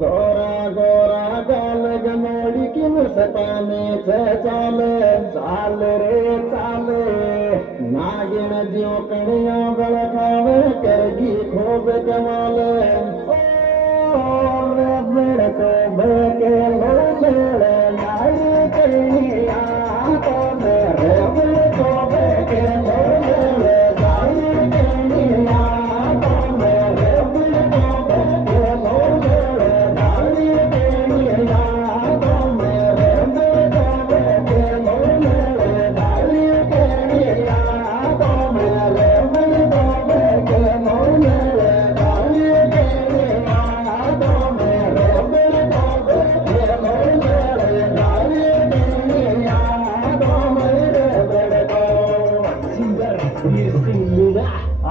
ગોરા ગોરા ગાલ ગનોડી કિમ સતાને છે ચાલે ચાલ રે ચાલે નાગિણ જ્યો કણિયા ગળ ખાવે કરગી ખૂબ કમાલે ઓ રે બડકો બકે લોચેડે નાઈ કણિયા તો રે બડકો બકે લોચેડે નાઈ કણિયા તો રે બડકો બકે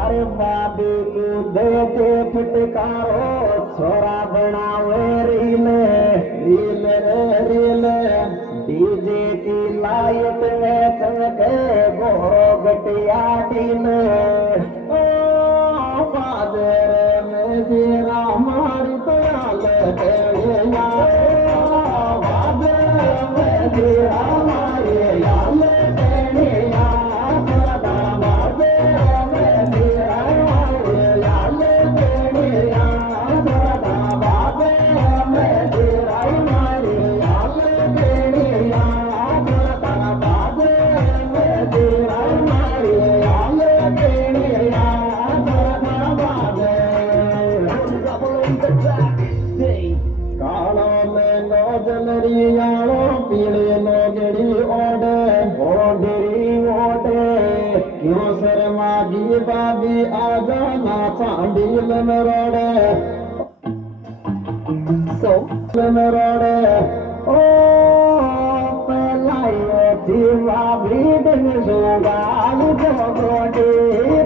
अरे बाबू तू देते फटकारो छोरा बनावे रील रील रे रील डीजे की लाइट में चमके गोरो गटिया डील ओ बादर में जीरा मारी तो आल देया बादर में जीरा मारी आल देया पीले लोगड़ी ओडे ओडरी ओडे क्यों सर मागी बाबी आजा ना चांडील में रोडे सो में रोडे ओ पहलायो थी बाबी दिन सुगाल जो गोडे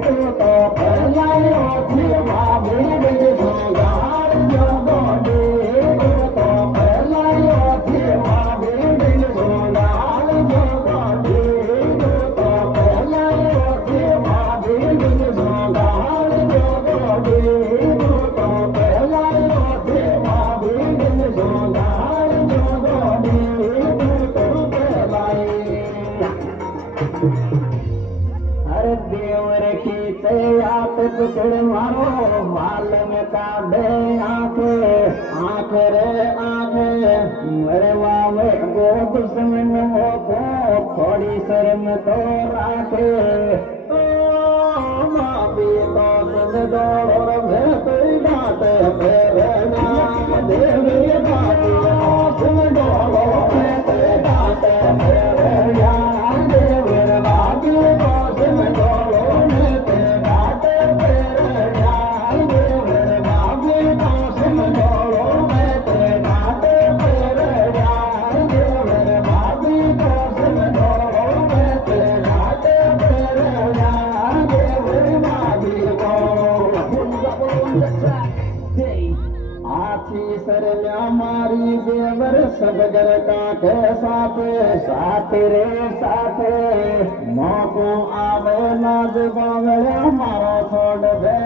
तू तो पहलायो थी बाबी दिन सुगाल जो गोडे तू तो पहलायो थी बाबी दिन सुगाल जो गोडे तू तो पहलायो थी बाबी दिन सुगाल जो गोडे तू तो पहलायो थी बाबी दिन सुगाल जो गोडे तू तो पहलायो हर देवर की आप पकड़ मारो मालम का दे आंखे आंख रे आंख मरे वावे को दुश्मन हो को थोड़ी शर्म तो राखे ओ मापी तो संग दौड़ में कोई बात फेरे ना देवी बाती संग दौड़ में कोई बात फेरे ना देवर बाती तो संग दौड़ में कोई बात फेरे ना देवर बाती तो संग दौड़ में कोई बात फेरे ना देवर बाती तो संग दौड़ में कोई बात फेरे ना देवर बाती को आखी सरल्या मारी देवर सदगर कांठे साथे साथ रे साथे मौको आवे नाज बावड़े मारो छोड़ दे